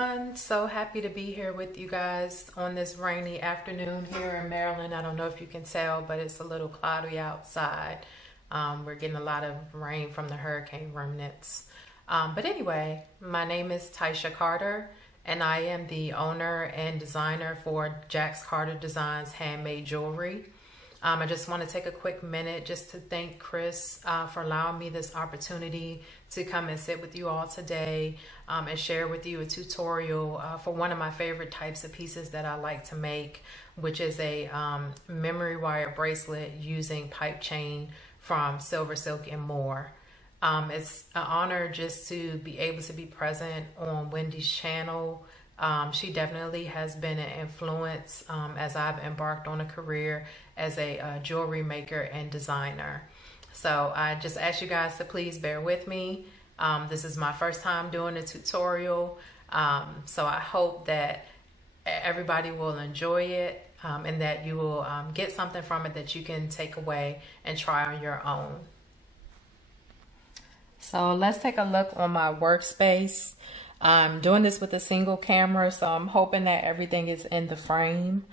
everyone. So happy to be here with you guys on this rainy afternoon here in Maryland. I don't know if you can tell, but it's a little cloudy outside. We're getting a lot of rain from the hurricane remnants. But anyway, my name is TieSha Carter, and I am the owner and designer for Jacx Carter Designs Handmade Jewelry. I just want to take a quick minute just to thank Chris for allowing me this opportunity to come and sit with you all today and share with you a tutorial for one of my favorite types of pieces that I like to make, which is a memory wire bracelet using pipe chain from SilverSilk and More. It's an honor just to be able to be present on Wendy's channel. She definitely has been an influence as I've embarked on a career as a jewelry maker and designer. So I just ask you guys to please bear with me. This is my first time doing a tutorial. So I hope that everybody will enjoy it and that you will get something from it that you can take away and try on your own. So let's take a look on my workspace. I'm doing this with a single camera, so I'm hoping that everything is in the frame.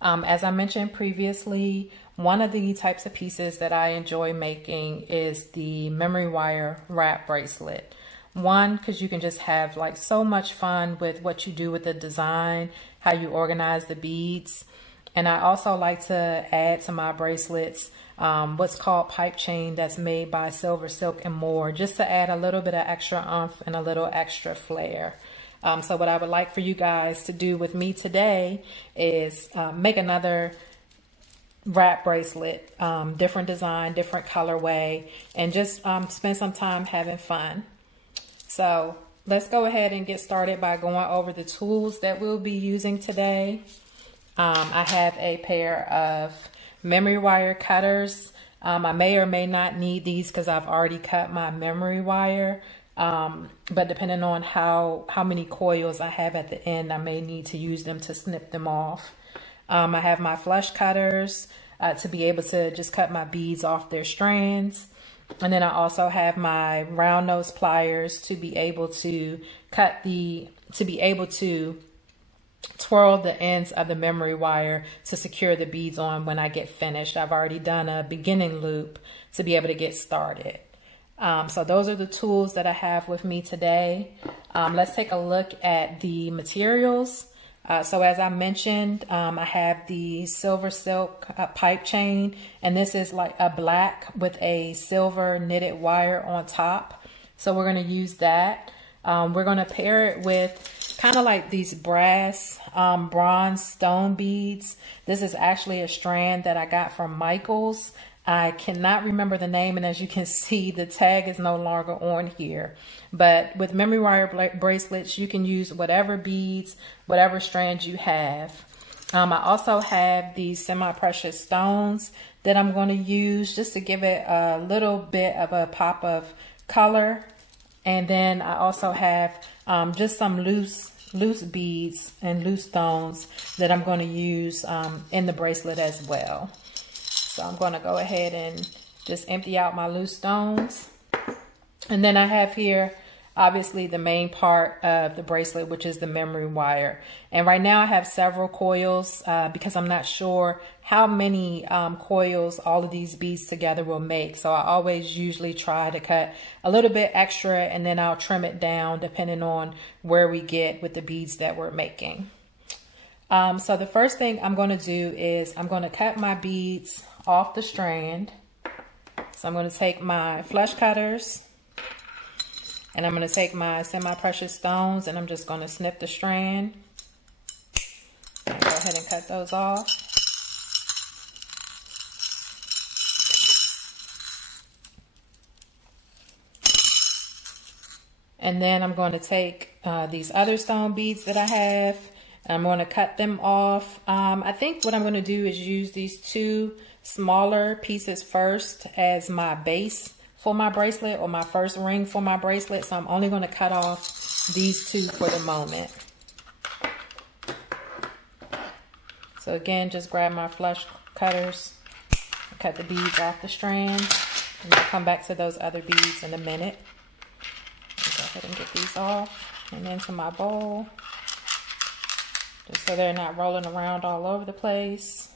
As I mentioned previously, one of the types of pieces that I enjoy making is the memory wire wrap bracelet. One, because you can just have like so much fun with what you do with the design, how you organize the beads. And I also like to add to my bracelets what's called pipe chain that's made by SilverSilk and More, just to add a little bit of extra oomph and a little extra flair. So what I would like for you guys to do with me today is make another wrap bracelet, different design, different colorway, and just spend some time having fun. So let's go ahead and get started by going over the tools that we'll be using today. I have a pair of memory wire cutters. I may or may not need these because I've already cut my memory wire. But depending on how many coils I have at the end, I may need to use them to snip them off. I have my flush cutters to be able to just cut my beads off their strands. And then I also have my round nose pliers to be able to twirl the ends of the memory wire to secure the beads on when I get finished. I've already done a beginning loop to be able to get started. So those are the tools that I have with me today. Let's take a look at the materials. So as I mentioned, I have the SilverSilk pipe chain, and this is like a black with a silver knitted wire on top. So we're going to use that. We're going to pair it with kind of like these brass bronze stone beads. This is actually a strand that I got from Michael's. I cannot remember the name, and as you can see, the tag is no longer on here. But with memory wire bracelets, you can use whatever beads, whatever strands you have. I also have these semi-precious stones that I'm going to use just to give it a little bit of a pop of color. And then I also have just some loose beads and loose stones that I'm going to use in the bracelet as well. So I'm going to go ahead and just empty out my loose stones. And then I have here, obviously, the main part of the bracelet, which is the memory wire. And right now I have several coils because I'm not sure how many coils all of these beads together will make. So I always usually try to cut a little bit extra, and then I'll trim it down depending on where we get with the beads that we're making. So the first thing I'm going to do is I'm going to cut my beads off the strand. So I'm going to take my flush cutters, and I'm going to take my semi-precious stones, and I'm just going to snip the strand. Go ahead and cut those off. And then I'm going to take these other stone beads that I have, and I'm going to cut them off. I think what I'm going to do is use these two smaller pieces first as my base for my bracelet, or my first ring for my bracelet. So I'm only going to cut off these two for the moment. So again, just grab my flush cutters, cut the beads off the strand, and I'll come back to those other beads in a minute. Go ahead and get these off. and into my bowl, just so they're not rolling around all over the place.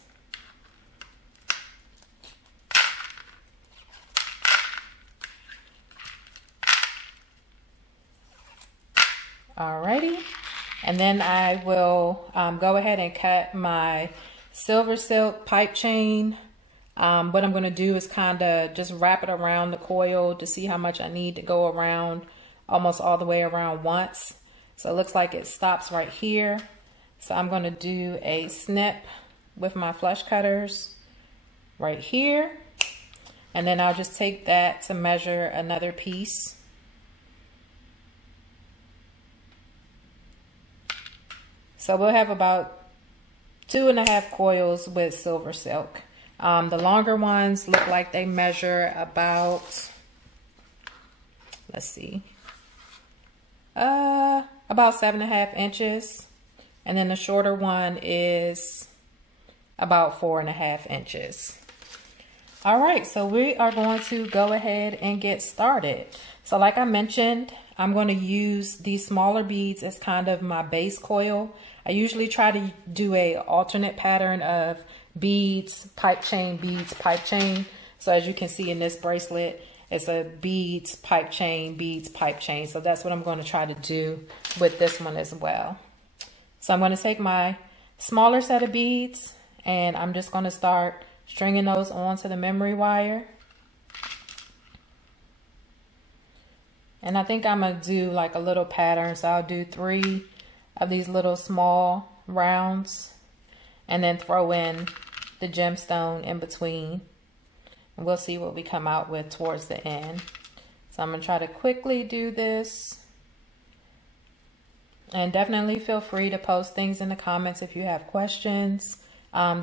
Alrighty, and then I will go ahead and cut my SilverSilk pipe chain. What I'm going to do is kind of just wrap it around the coil to see how much I need to go around, almost all the way around once. So it looks like it stops right here. So I'm going to do a snip with my flush cutters right here. And then I'll just take that to measure another piece. So we'll have about 2.5 coils with SilverSilk. The longer ones look like they measure about, let's see, about 7.5 inches. And then the shorter one is about 4.5 inches. All right, so we are going to go ahead and get started. So like I mentioned, I'm going to use these smaller beads as kind of my base coil. I usually try to do a alternate pattern of beads, pipe chain, beads, pipe chain. So as you can see in this bracelet, it's a beads, pipe chain, beads, pipe chain. So that's what I'm going to try to do with this one as well. So I'm going to take my smaller set of beads and I'm just going to start stringing those onto the memory wire. And I think I'm going to do like a little pattern. So I'll do 3 of these little small rounds and then throw in the gemstone in between. And we'll see what we come out with towards the end. So I'm going to try to quickly do this. And definitely feel free to post things in the comments if you have questions.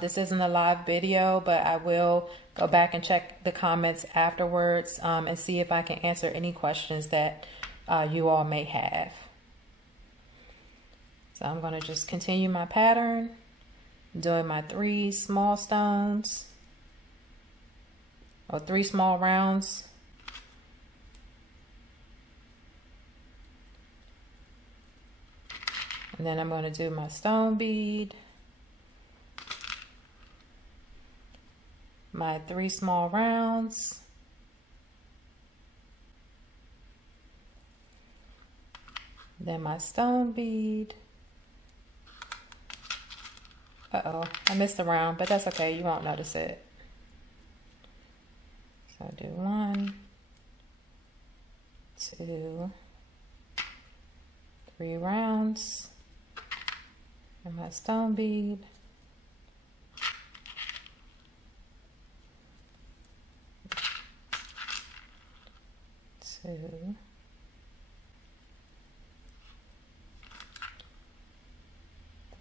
This isn't a live video, but I will go back and check the comments afterwards and see if I can answer any questions that you all may have. So I'm going to just continue my pattern, doing my 3 small stones, or 3 small rounds. And then I'm going to do my stone bead, my 3 small rounds, then my stone bead. Uh-oh, I missed a round, but that's okay, you won't notice it. So I do 1, 2, 3 rounds, and my stone bead. 2,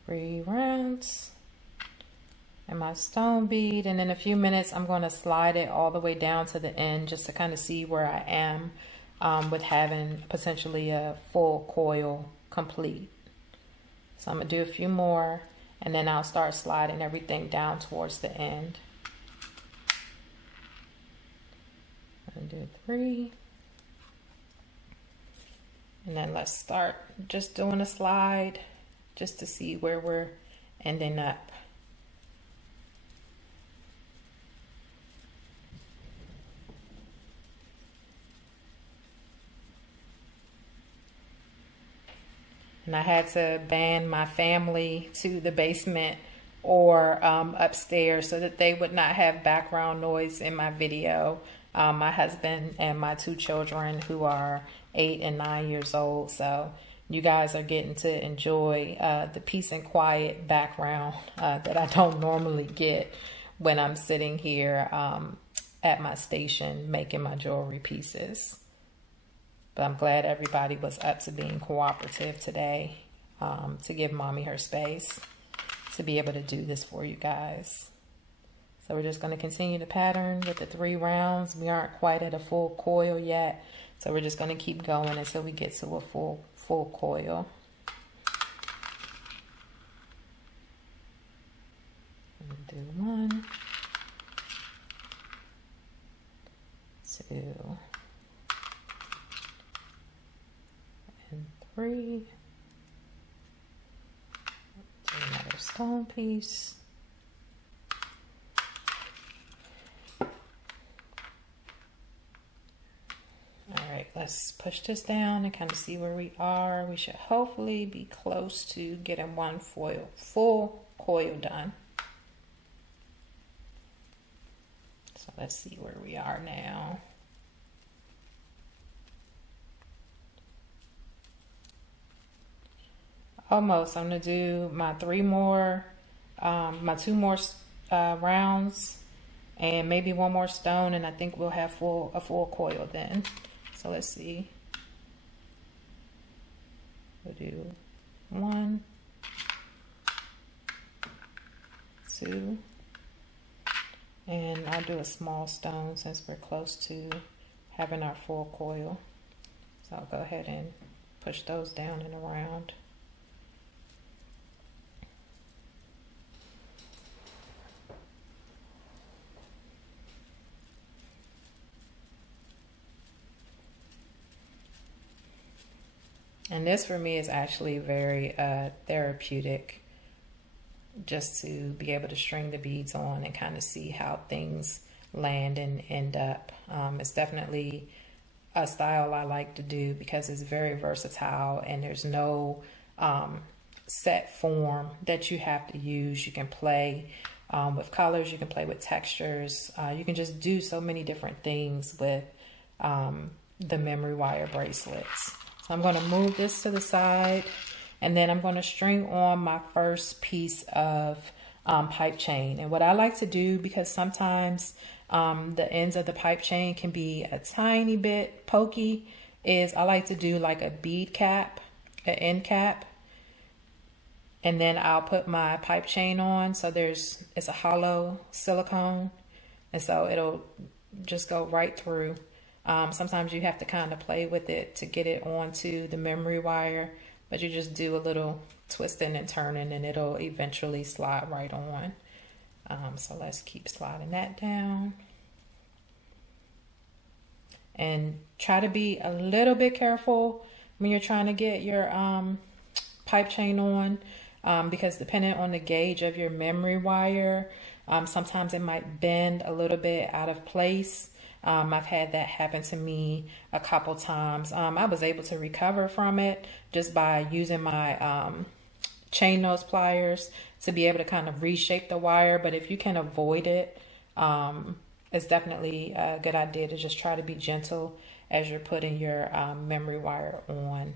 3 rounds, and my stone bead. And in a few minutes I'm going to slide it all the way down to the end just to kind of see where I am with having potentially a full coil complete. So I'm going to do a few more and then I'll start sliding everything down towards the end. I'm going to do 3. And then let's start just doing a slide just to see where we're ending up. And I had to ban my family to the basement or upstairs so that they would not have background noise in my video. My husband and my 2 children who are 8 and 9 years old. So you guys are getting to enjoy the peace and quiet background that I don't normally get when I'm sitting here at my station making my jewelry pieces. But I'm glad everybody was up to being cooperative today to give mommy her space to be able to do this for you guys. So we're just going to continue the pattern with the 3 rounds. We aren't quite at a full coil yet. So we're just going to keep going until we get to a full coil. Do 1, 2, and 3. 3. Do another stone piece. Alright, let's push this down and kind of see where we are. We should hopefully be close to getting one full coil done. So let's see where we are now. Almost. I'm going to do my 2 more rounds and maybe 1 more stone, and I think we'll have a full coil then. So let's see. We'll do 1, 2, and I'll do a small stone since we're close to having our full coil. So I'll go ahead and push those down and around. And this for me is actually very therapeutic, just to be able to string the beads on and kind of see how things land and end up. It's definitely a style I like to do because it's very versatile and there's no set form that you have to use. You can play with colors, you can play with textures, you can just do so many different things with the memory wire bracelets. So I'm going to move this to the side, and then I'm going to string on my first piece of pipe chain. And what I like to do, because sometimes the ends of the pipe chain can be a tiny bit pokey, is I like to do like a bead cap, an end cap, and then I'll put my pipe chain on. So it's a hollow silicone, and so it'll just go right through. Sometimes you have to kind of play with it to get it onto the memory wire, but you just do a little twisting and turning and it'll eventually slide right on. So let's keep sliding that down. And try to be a little bit careful when you're trying to get your pipe chain on, because depending on the gauge of your memory wire, sometimes it might bend a little bit out of place. I've had that happen to me a couple times. I was able to recover from it just by using my chain nose pliers to be able to kind of reshape the wire. But if you can avoid it, it's definitely a good idea to just try to be gentle as you're putting your memory wire on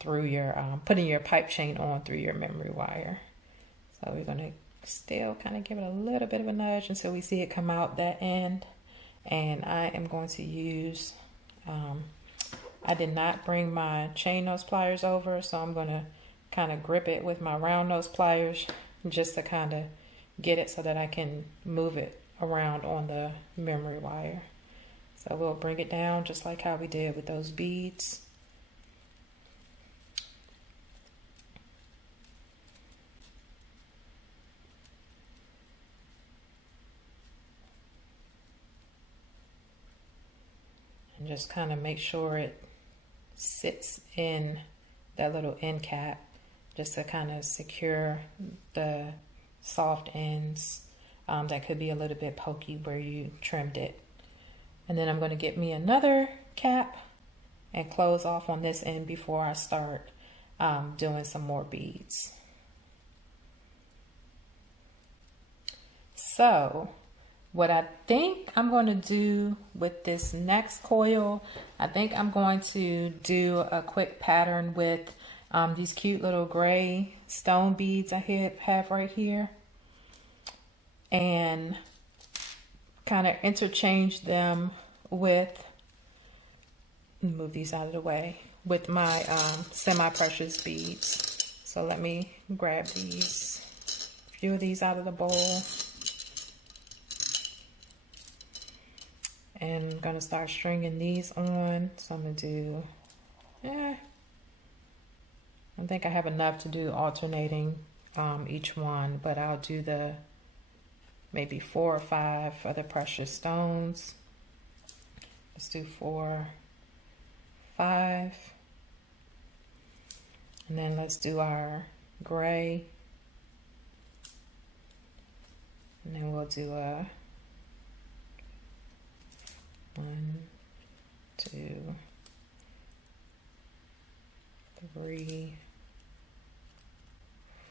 through your, putting your pipe chain on through your memory wire. So we're going to still kind of give it a little bit of a nudge until we see it come out that end. And I am going to use, I did not bring my chain nose pliers over, so I'm going to kind of grip it with my round nose pliers just to kind of get it so that I can move it around on the memory wire. So we'll bring it down just like how we did with those beads. And just kind of make sure it sits in that little end cap just to kind of secure the soft ends that could be a little bit pokey where you trimmed it. And then I'm going to get me another cap and close off on this end before I start doing some more beads. So what I think I'm going to do with this next coil, I think I'm going to do a quick pattern with these cute little gray stone beads I have right here, and kind of interchange them with, move these out of the way, with my semi-precious beads. So let me grab these, a few of these out of the bowl. And I'm going to start stringing these on. So I'm going to do, I think I have enough to do alternating each one, but I'll do the maybe 4 or 5 for the precious stones. Let's do 4, 5, And then let's do our gray. And then we'll do a 1, 2, 3,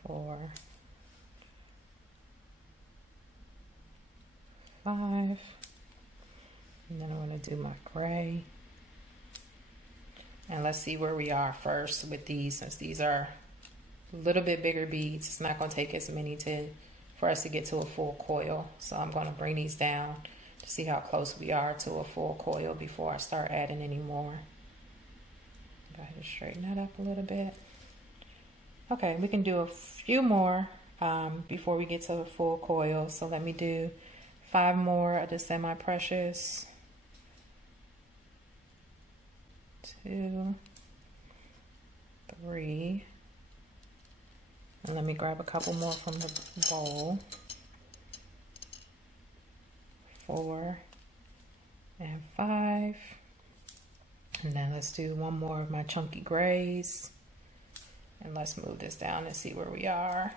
4, 5. And then I'm going to do my gray. And let's see where we are first with these, since these are a little bit bigger beads. It's not going to take as many for us to get to a full coil. So I'm going to bring these down to see how close we are to a full coil before I start adding any more. Go ahead and straighten that up a little bit. Okay, we can do a few more before we get to a full coil. So let me do 5 more of the semi-precious. 2, 3. And let me grab a couple more from the bowl. 4 and 5. And then let's do 1 more of my chunky grays. And let's move this down and see where we are.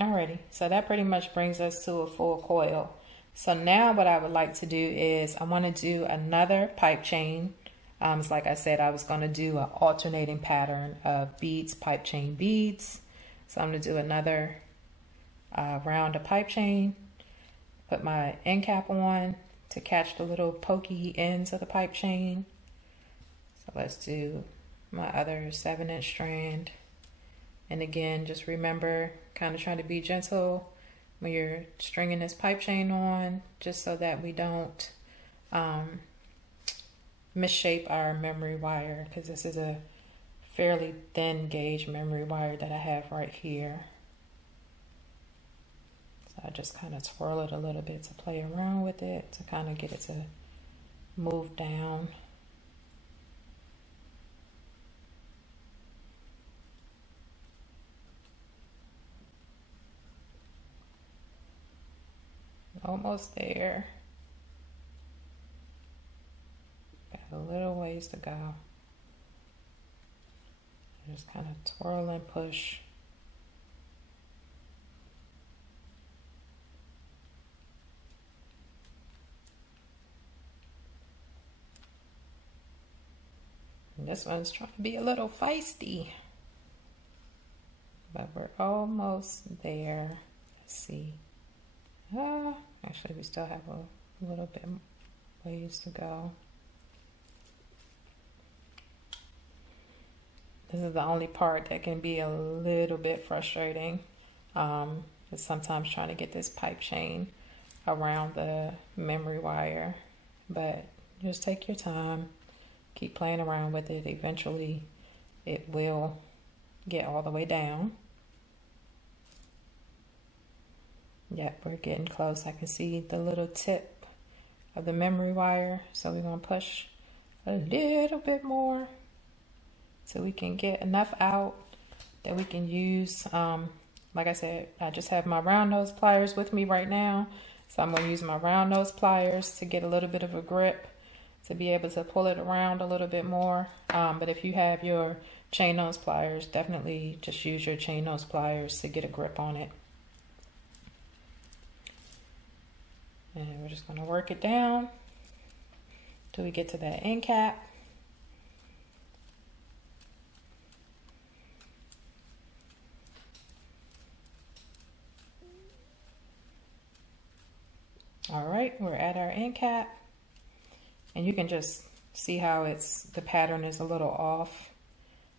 Alrighty, so that pretty much brings us to a full coil. So now what I would like to do is I want to do another pipe chain. It's like I said, I was going to do an alternating pattern of beads, pipe chain, beads. So I'm going to do another round of pipe chain, put my end cap on to catch the little pokey ends of the pipe chain. So let's do my other 7-inch strand. And again, just remember, kind of trying to be gentle when you're stringing this pipe chain on, just so that we don't misshape our memory wire, because this is a fairly thin gauge memory wire that I have right here. So I just kind of twirl it a little bit to play around with it, to kind of get it to move down. Almost there. Got a little ways to go. Just kind of twirl and push. And this one's trying to be a little feisty. But we're almost there. Let's see. Actually, we still have a little bit ways to go. This is the only part that can be a little bit frustrating. Is sometimes trying to get this pipe chain around the memory wire. But just take your time. Keep playing around with it. Eventually, it will get all the way down. Yep, we're getting close. I can see the little tip of the memory wire. So we're going to push a little bit more so we can get enough out that we can use. Like I said, I just have my round nose pliers with me right now. So I'm going to use my round nose pliers to get a little bit of a grip, to be able to pull it around a little bit more. But if you have your chain nose pliers, definitely just use your chain nose pliers to get a grip on it. And we're just going to work it down till we get to that end cap. All right, we're at our end cap. And you can just see how the pattern is a little off.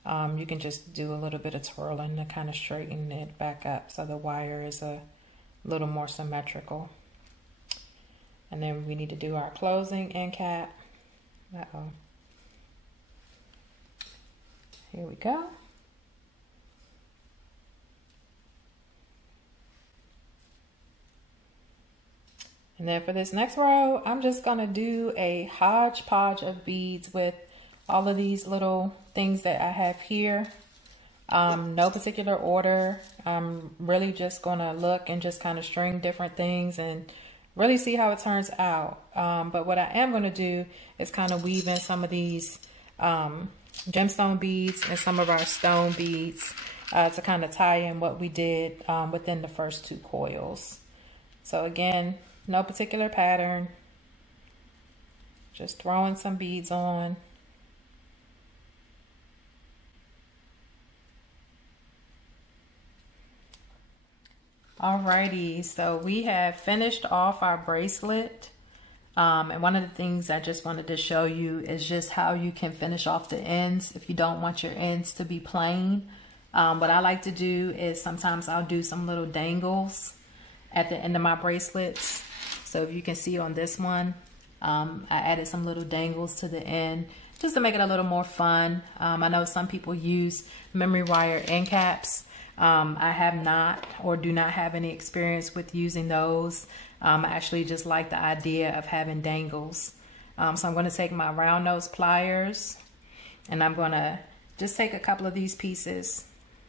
You can just do a little bit of twirling to kind of straighten it back up so the wire is a little more symmetrical. And then we need to do our closing end cap. Uh-oh. Here we go. And then for this next row, I'm just going to do a hodgepodge of beads with all of these little things that I have here. No particular order. I'm really just going to look and just kind of string different things and really see how it turns out. But what I am going to do is kind of weave in some of these gemstone beads and some of our stone beads to kind of tie in what we did within the first 2 coils. So again, no particular pattern, just throwing some beads on. Alrighty, so we have finished off our bracelet. And one of the things I just wanted to show you is just how you can finish off the ends if you don't want your ends to be plain. What I like to do is sometimes I'll do some little dangles at the end of my bracelets. So if you can see on this one, I added some little dangles to the end just to make it a little more fun. I know some people use memory wire end caps. I have not or do not have any experience with using those. I actually just like the idea of having dangles. So I'm going to take my round nose pliers and I'm going to just take a couple of these pieces.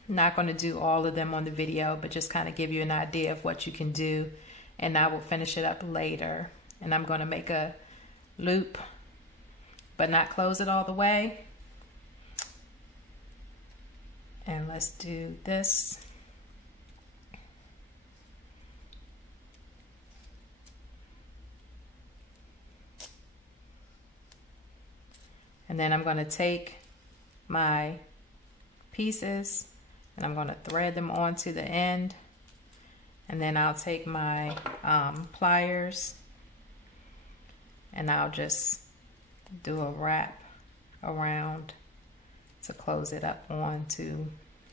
Not going to do all of them on the video, but just kind of give you an idea of what you can do, and I will finish it up later. And I'm going to make a loop but not close it all the way. And let's do this. And then I'm going to take my pieces and I'm going to thread them onto the end. And then I'll take my pliers and I'll just do a wrap around to close it up onto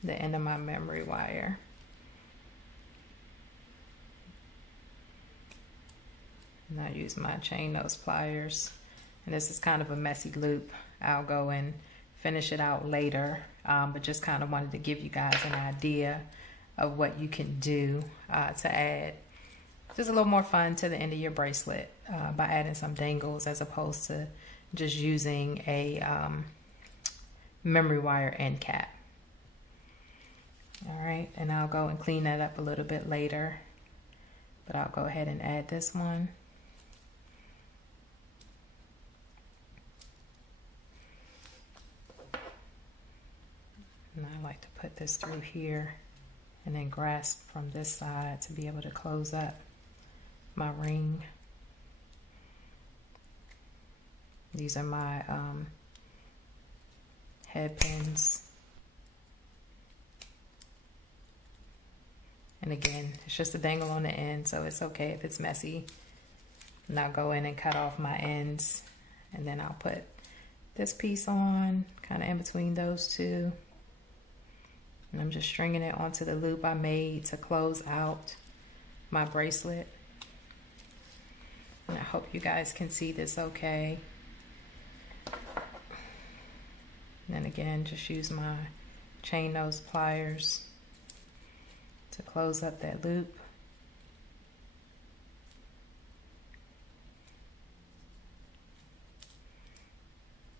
the end of my memory wire. And I use my chain nose pliers. And this is kind of a messy loop. I'll go and finish it out later, but just kind of wanted to give you guys an idea of what you can do to add just a little more fun to the end of your bracelet by adding some dangles as opposed to just using a memory wire end cap. All right, and I'll go and clean that up a little bit later, but I'll go ahead and add this one. And I like to put this through here and then grasp from this side to be able to close up my ring. These are my head pins. And again, it's just a dangle on the end, so it's okay if it's messy. And I'll go in and cut off my ends, and then I'll put this piece on, kind of in between those two. And I'm just stringing it onto the loop I made to close out my bracelet. And I hope you guys can see this okay. And then again, just use my chain nose pliers to close up that loop.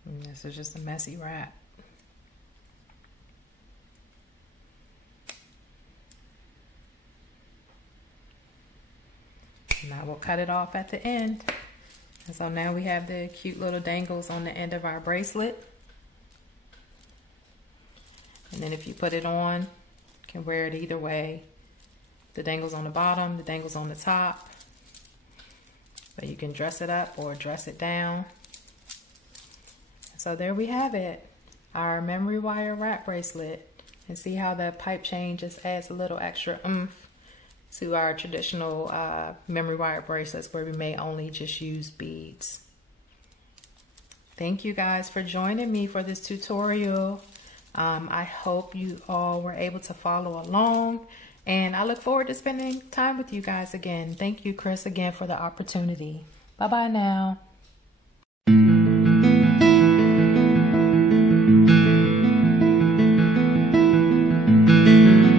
And this is just a messy wrap. And I will cut it off at the end. And so now we have the cute little dangles on the end of our bracelet. And then if you put it on, you can wear it either way. The dangles on the bottom, the dangles on the top. But you can dress it up or dress it down. So there we have it, our memory wire wrap bracelet. And see how the pipe chain just adds a little extra oomph to our traditional memory wire bracelets where we may only just use beads. Thank you guys for joining me for this tutorial. I hope you all were able to follow along, and I look forward to spending time with you guys again. Thank you, Chris, again for the opportunity. Bye-bye now.